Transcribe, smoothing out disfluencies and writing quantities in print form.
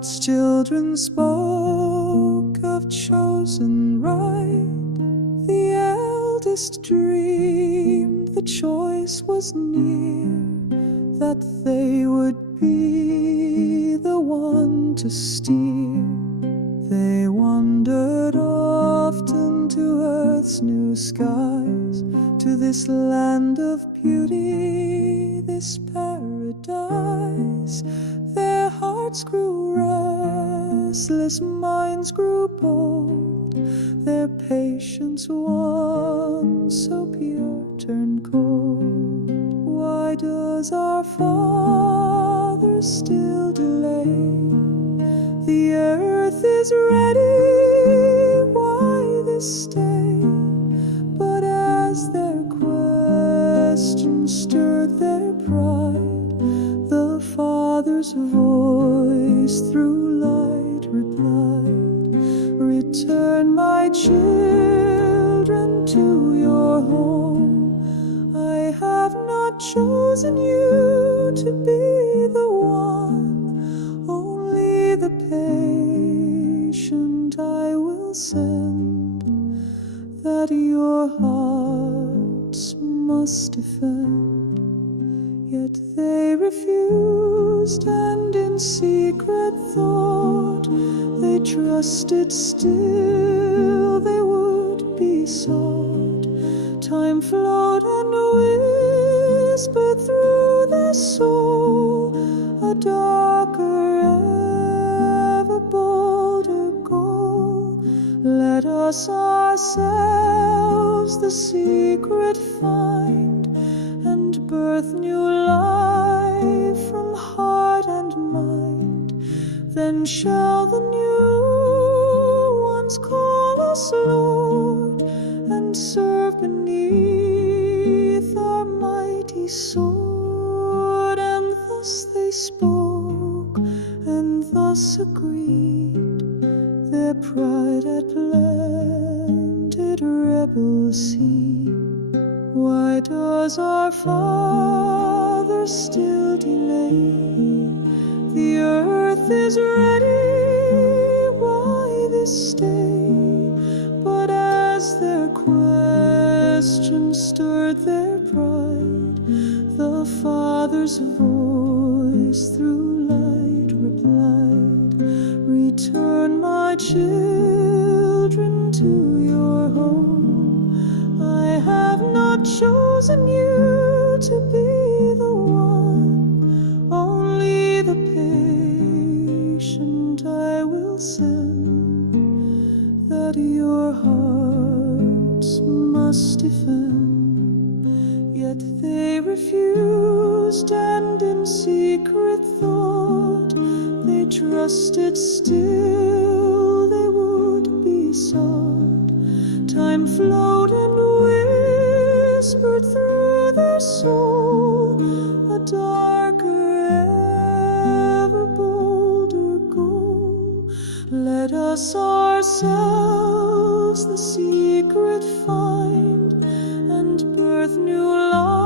God's children spoke of chosen right. The eldest dreamed the choice was near, that they would be the one to steer. They wandered often to earth's new skies, to this land of beauty, this paradise. Their hearts grew restless, minds grew bold, their patience once so pure turned cold. Why does our Father still delay? The earth is ready, why this stay? But as their questions stirred their pride, the Father's voice through light replied, "Return, my children, to your home. I have not chosen you to be the one, only the patient I will send, that your hearts must defend." Yet they refused, and in secret thought they trusted still they would be sought. Time flowed and whispered through their soul a darker, ever bolder goal. Let us ourselves the secret find, and birth new life from heart and mind. Then shall the new ones call us Lord, and serve beneath our mighty sword. And thus they spoke, and thus agreed, their pride had planted rebel seed. Why does our Father still delay? The earth is ready, why this stay? But as their questions stirred their pride, the Father's voice through light replied, "Return, my children, to your home. I have not chosen you to be the one, only the patient I will send, that your hearts must defend." Yet they refused, and in secret thought they trusted still they would be sought. Time flowed and whispered through their soul a darker, ever bolder goal. Let us ourselves the secret find, and birth new life